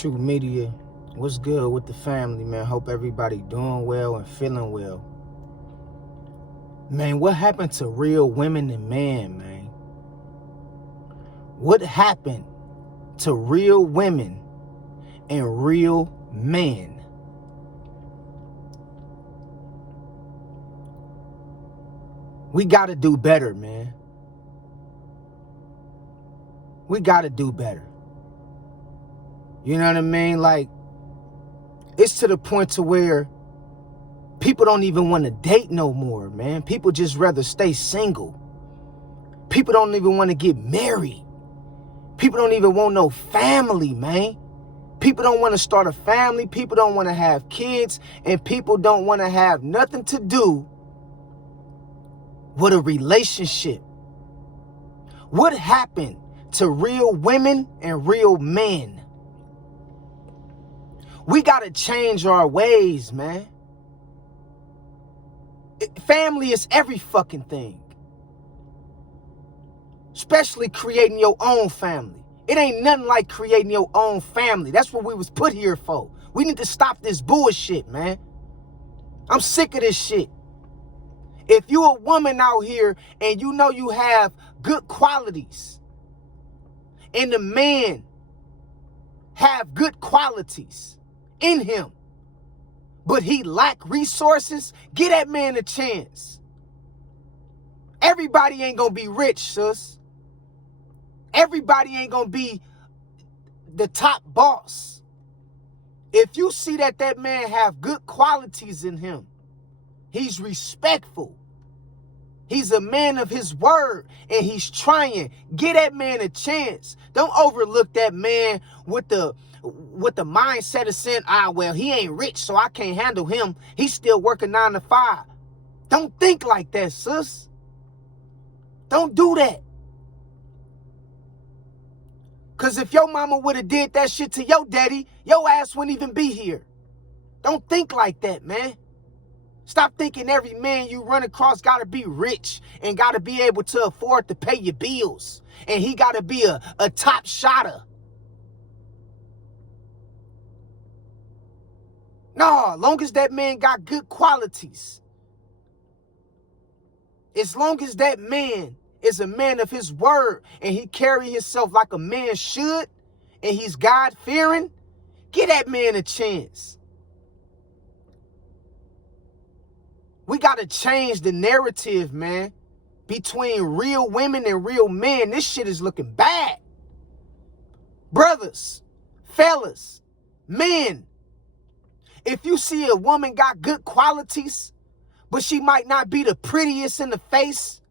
True Media. What's good with the family, man? Hope everybody doing well and feeling well. Man, what happened to real women and men, man? What happened to real women and real men? We got to do better, man. We got to do better. You know what I mean? Like, it's to the point to where people don't even want to date no more, man. People just rather stay single. People don't even want to get married. People don't even want no family, man. People don't want to start a family. People don't want to have kids. And people don't want to have nothing to do with a relationship. What happened to real women and real men? We got to change our ways, man. Family is every fucking thing. Especially creating your own family. It ain't nothing like creating your own family. That's what we was put here for. We need to stop this bullshit, man. I'm sick of this shit. If you a woman out here and you know you have good qualities, and the man have good qualities in him, but he lack resources, give that man a chance. Everybody ain't gonna be rich, sis. Everybody ain't gonna be the top boss. If you see that man have good qualities in him, he's respectful, he's a man of his word, and he's trying, give that man a chance. Don't overlook that man with the mindset of saying, well, he ain't rich, so I can't handle him. He's still working 9 to 5. Don't think like that, sis. Don't do that. Because if your mama would have did that shit to your daddy, your ass wouldn't even be here. Don't think like that, man. Stop thinking every man you run across got to be rich and got to be able to afford to pay your bills. And he got to be a top shotter. No, long as that man got good qualities. As long as that man is a man of his word and he carry himself like a man should, and he's God-fearing, give that man a chance. We got to change the narrative, man, between real women and real men. This shit is looking bad. Brothers, fellas, men, if you see a woman got good qualities, but she might not be the prettiest in the face,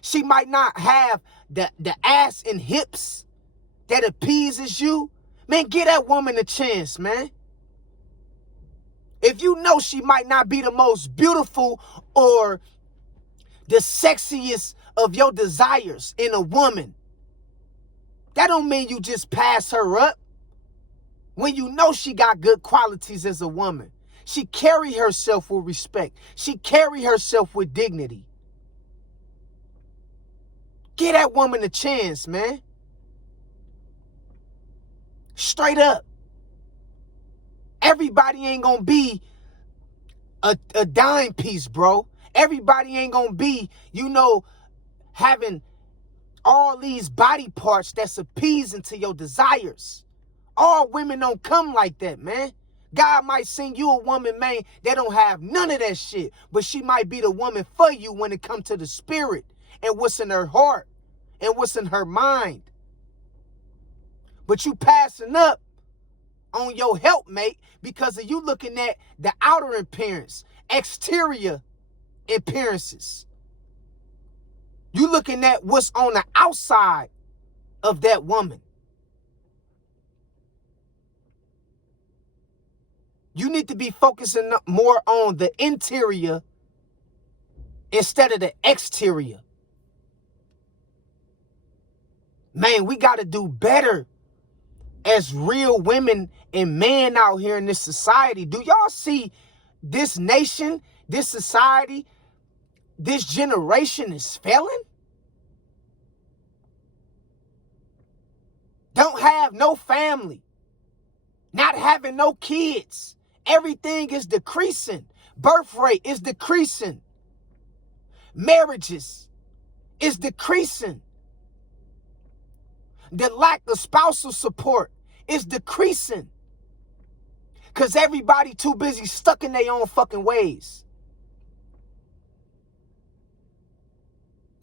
she might not have the ass and hips that appeases you, man, give that woman a chance, man. If you know she might not be the most beautiful or the sexiest of your desires in a woman, that don't mean you just pass her up. When you know she got good qualities as a woman, she carry herself with respect. She carry herself with dignity. Give that woman a chance, man. Straight up. Everybody ain't gonna be a dime piece, bro. Everybody ain't gonna be, having all these body parts that's appeasing to your desires. All women don't come like that, man. God might send you a woman, man, that don't have none of that shit, but she might be the woman for you when it comes to the spirit and what's in her heart and what's in her mind. But you passing up on your helpmate because of you looking at the outer appearance, exterior appearances. You looking at what's on the outside of that woman. You need to be focusing more on the interior instead of the exterior. Man, we got to do better as real women and men out here in this society. Do y'all see this nation, this society, this generation is failing? Don't have no family. Not having no kids. Everything is decreasing. Birth rate is decreasing. Marriages is decreasing. The lack of spousal support is decreasing. Because everybody too busy stuck in their own fucking ways.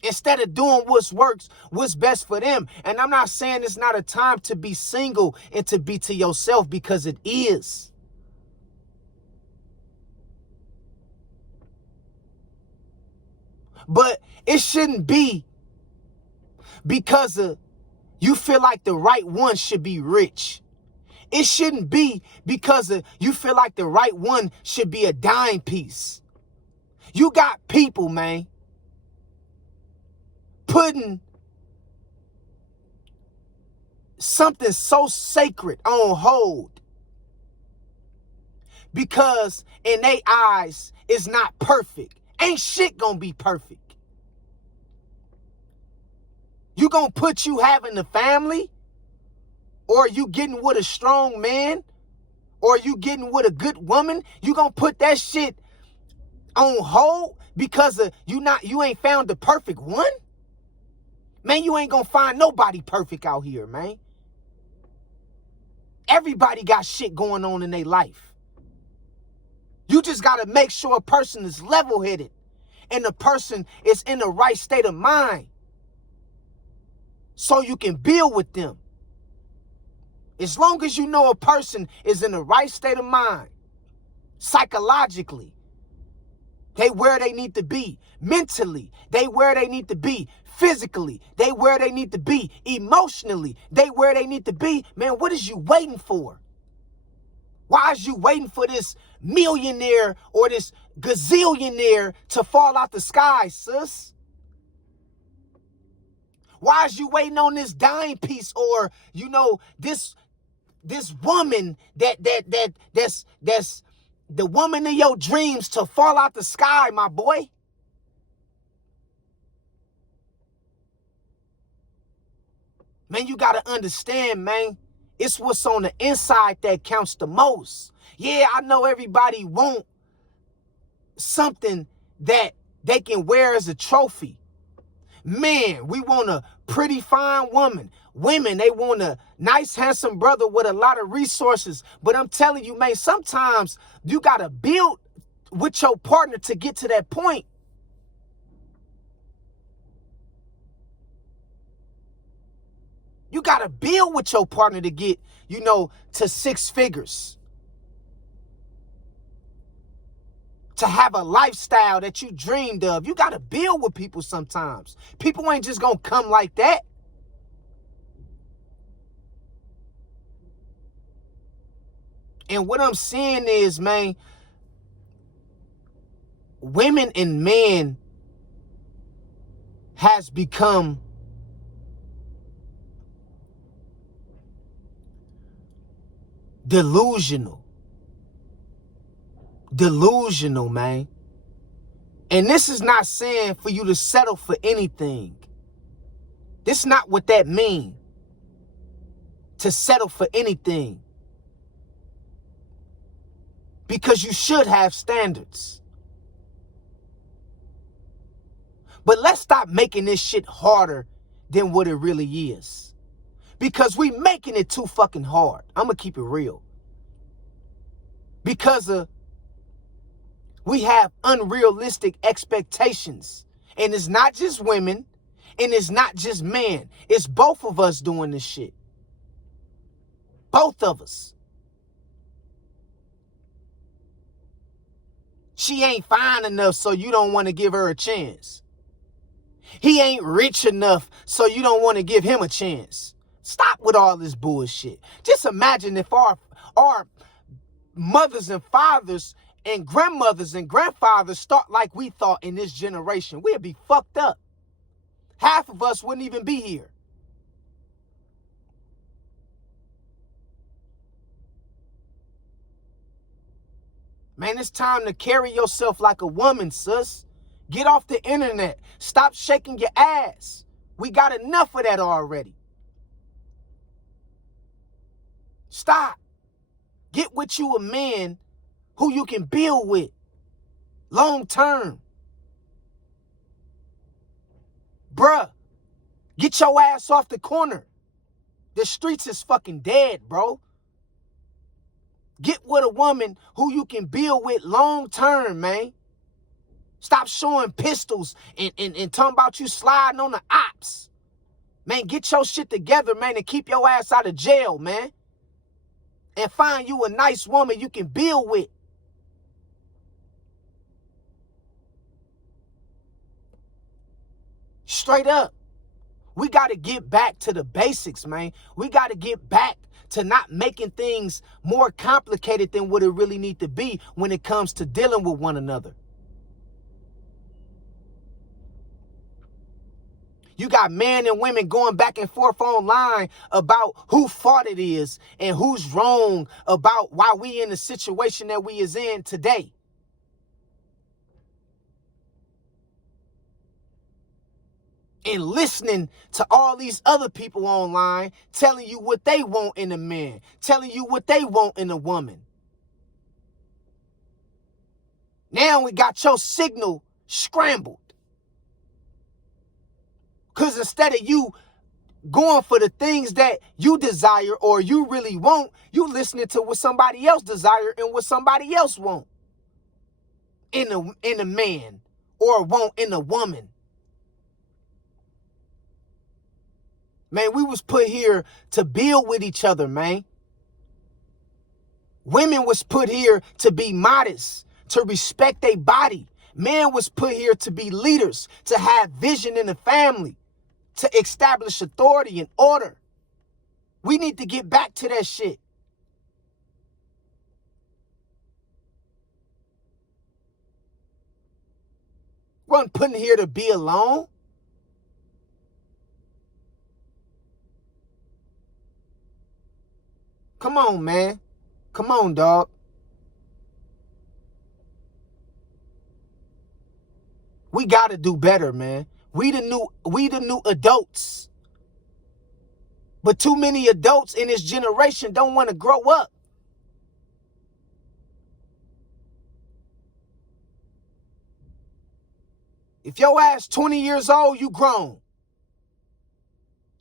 Instead of doing what's best for them. And I'm not saying it's not a time to be single and to be to yourself, because it is. But it shouldn't be because you feel like the right one should be rich. It shouldn't be because you feel like the right one should be a dime piece. You got people, man, putting something so sacred on hold because in their eyes it's not perfect. Ain't shit gonna be perfect. You gonna put you having a family, or you getting with a strong man, or you getting with a good woman, you gonna put that shit on hold because you ain't found the perfect one? Man, you ain't gonna find nobody perfect out here, man. Everybody got shit going on in their life. You just gotta make sure a person is level-headed and the person is in the right state of mind so you can build with them. As long as you know a person is in the right state of mind, psychologically, they where they need to be. Mentally, they where they need to be. Physically, they where they need to be. Emotionally, they where they need to be. Man, what is you waiting for? Why is you waiting for this millionaire or this gazillionaire to fall out the sky, sis? Why is you waiting on this dime piece or, this woman that's the woman of your dreams to fall out the sky, my boy? Man, you got to understand, man. It's what's on the inside that counts the most. Yeah, I know everybody want something that they can wear as a trophy. Man, we want a pretty fine woman. Women, they want a nice, handsome brother with a lot of resources. But I'm telling you, man, sometimes you got to build with your partner to get to that point. You got to build with your partner to get, to six figures. To have a lifestyle that you dreamed of. You got to build with people sometimes. People ain't just going to come like that. And what I'm seeing is, man, women and men has become delusional, man. And this is not saying for you to settle for anything. This is not what that means, to settle for anything. Because you should have standards. But let's stop making this shit harder than what it really is. Because we making it too fucking hard. I'm going to keep it real. Because we have unrealistic expectations. And it's not just women. And it's not just men. It's both of us doing this shit. Both of us. She ain't fine enough, so you don't want to give her a chance. He ain't rich enough, so you don't want to give him a chance. Stop with all this bullshit. Just imagine if our mothers and fathers and grandmothers and grandfathers thought like we thought in this generation. We'd be fucked up. Half of us wouldn't even be here. Man, it's time to carry yourself like a woman, sis. Get off the internet. Stop shaking your ass. We got enough of that already. Stop. Get with you a man who you can build with long term. Bruh, get your ass off the corner. The streets is fucking dead, bro. Get with a woman who you can build with long term, man. Stop showing pistols and talking about you sliding on the ops. Man, get your shit together, man, and keep your ass out of jail, man. And find you a nice woman you can build with. Straight up. We got to get back to the basics, man. We got to get back to not making things more complicated than what it really need to be when it comes to dealing with one another. You got men and women going back and forth online about who fault it is and who's wrong about why we in the situation that we is in today. And listening to all these other people online telling you what they want in a man, telling you what they want in a woman. Now we got your signal scrambled. Because instead of you going for the things that you desire or you really want, you listening to what somebody else desire and what somebody else want in a man or want in a woman. Man, we was put here to build with each other, man. Women was put here to be modest, to respect their body. Men was put here to be leaders, to have vision in the family, to establish authority and order. We need to get back to that shit. We weren't put here to be alone. Come on, man. Come on, dog. We got to do better, man. We the new adults. But too many adults in this generation don't want to grow up. If your ass 20 years old, you grown.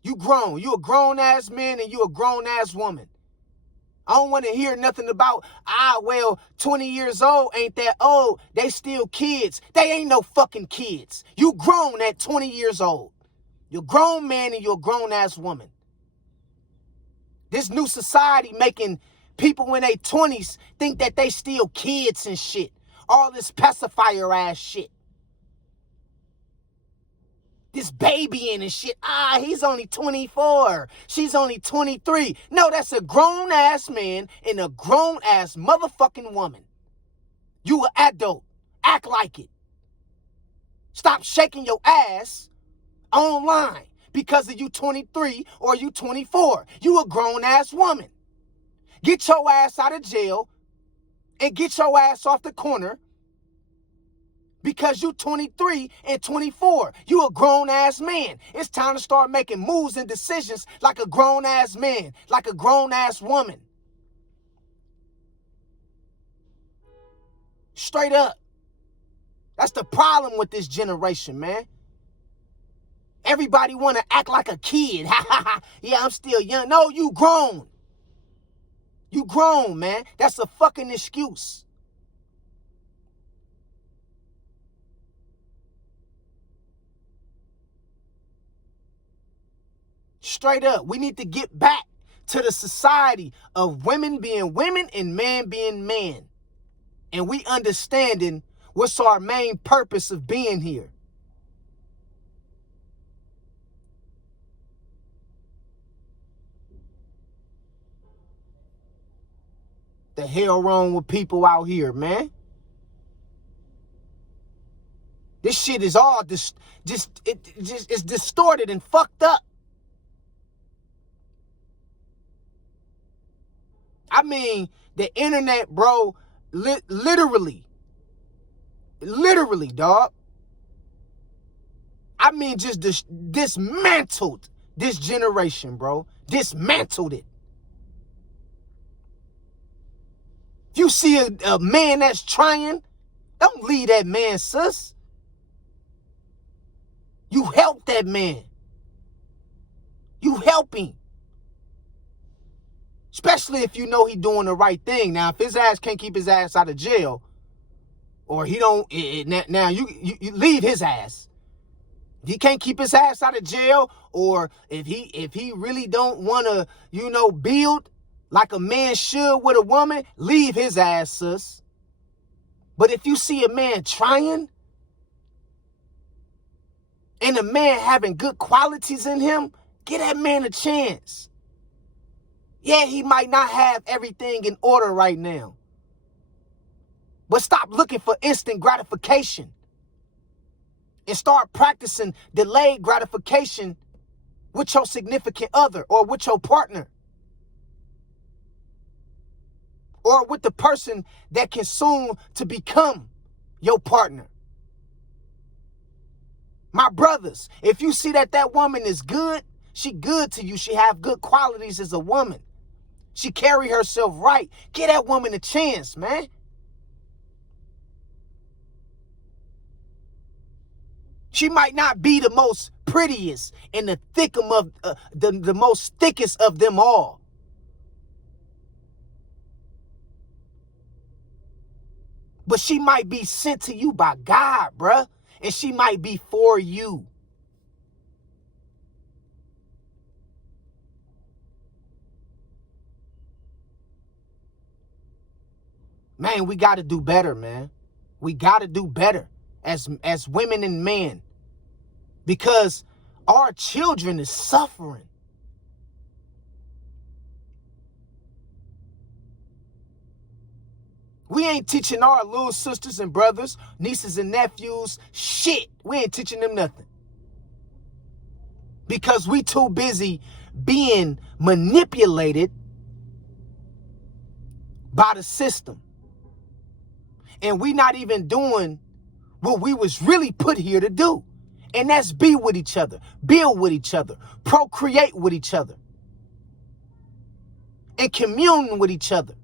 You grown. You a grown ass man and you a grown ass woman. I don't want to hear nothing about, 20 years old ain't that old. They still kids. They ain't no fucking kids. You grown at 20 years old. You're a grown man and you're a grown ass woman. This new society making people in their 20s think that they still kids and shit. All this pacifier ass shit. This babying and shit. He's only 24. She's only 23. No, that's a grown-ass man and a grown-ass motherfucking woman. You an adult. Act like it. Stop shaking your ass online because of you 23 or you 24. You a grown-ass woman. Get your ass out of jail and get your ass off the corner. Because you 23 and 24. You a grown-ass man. It's time to start making moves and decisions like a grown-ass man, like a grown-ass woman. Straight up. That's the problem with this generation, man. Everybody want to act like a kid. Yeah, I'm still young. No, you grown. You grown, man. That's a fucking excuse. Straight up, we need to get back to the society of women being women and man being man. And we understanding what's our main purpose of being here. The hell wrong with people out here, man? This shit is all it's distorted and fucked up. I mean, the internet, bro, literally, dog. I mean, just dismantled this generation, bro. Dismantled it. If you see a man that's trying, don't leave that man, sis. You help that man. You help him. Especially if you know he doing the right thing. Now, if his ass can't keep his ass out of jail, or he don't, now you leave his ass. If he can't keep his ass out of jail, or if he really don't want to, build like a man should with a woman, leave his ass, sis. But if you see a man trying, and a man having good qualities in him, give that man a chance. Yeah, he might not have everything in order right now. But stop looking for instant gratification. And start practicing delayed gratification with your significant other or with your partner. Or with the person that can soon to become your partner. My brothers, if you see that woman is good, she good to you, she have good qualities as a woman, she carry herself right, give that woman a chance, man. She might not be the most prettiest and the the most thickest of them all. But she might be sent to you by God, bruh. And she might be for you. Man, we got to do better, man. We got to do better as women and men. Because our children is suffering. We ain't teaching our little sisters and brothers, nieces and nephews, shit. We ain't teaching them nothing. Because we too busy being manipulated by the system. And we not even doing what we was really put here to do. And that's be with each other, build with each other, procreate with each other, and commune with each other.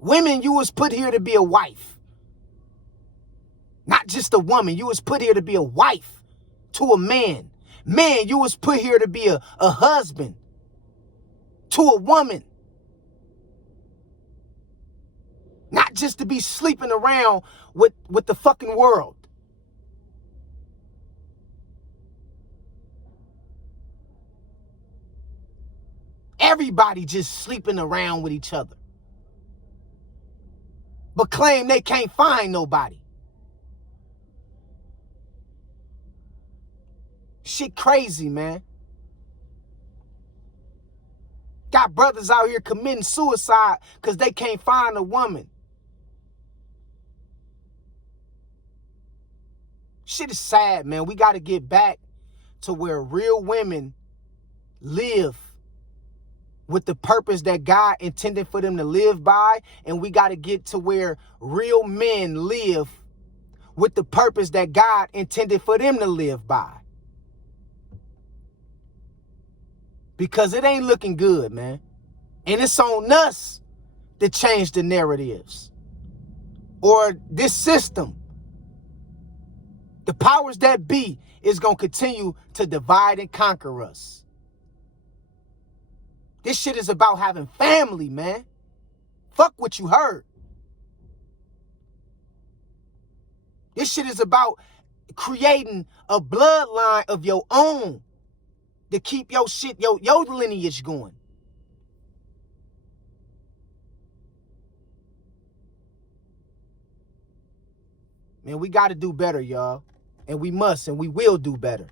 Women, you was put here to be a wife. Not just a woman. You was put here to be a wife to a man. Man, you was put here to be a husband to a woman. Not just to be sleeping around with the fucking world. Everybody just sleeping around with each other. But claim they can't find nobody. Shit crazy, man. Got brothers out here committing suicide because they can't find a woman. Shit is sad, man. We got to get back to where real women live with the purpose that God intended for them to live by. And we got to get to where real men live with the purpose that God intended for them to live by. Because it ain't looking good, man. And it's on us to change the narratives. Or this system. The powers that be is going to continue to divide and conquer us. This shit is about having family, man. Fuck what you heard. This shit is about creating a bloodline of your own to keep your shit, your lineage going. Man, we got to do better, y'all. And we must, and we will do better.